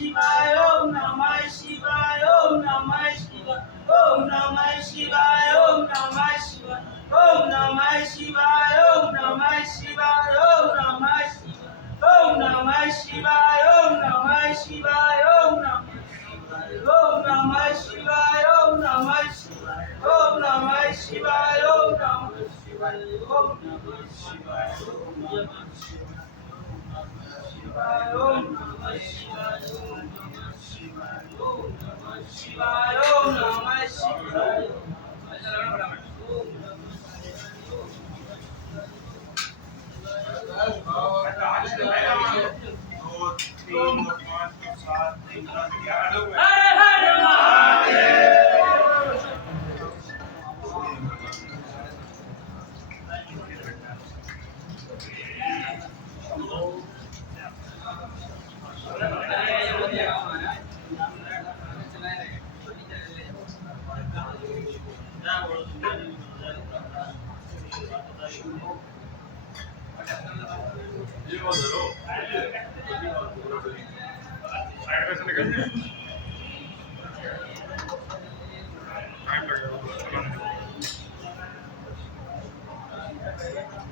Shivaya, Om Namah Shivaya, Om Namah Shivaya, Om Namah Shivaya, Om Namah Shivaya, Om Namah Shivaya, Om Namah Shivaya, Om Namah Shivaya, Om Namah Shivaya, Om Namah Shivaya, Om Namah Shivaya, Om Namah Shivaya, Om Namah Shivaya, Om Namah Shivaya, Om Namah Shivaya, Om Namah Shivaya, Om Namah Shivaya, Om Namah Shivaya, Om Namah Shivaya, Om Namah Shivaya, हर हर Mahadev. Side में से निकल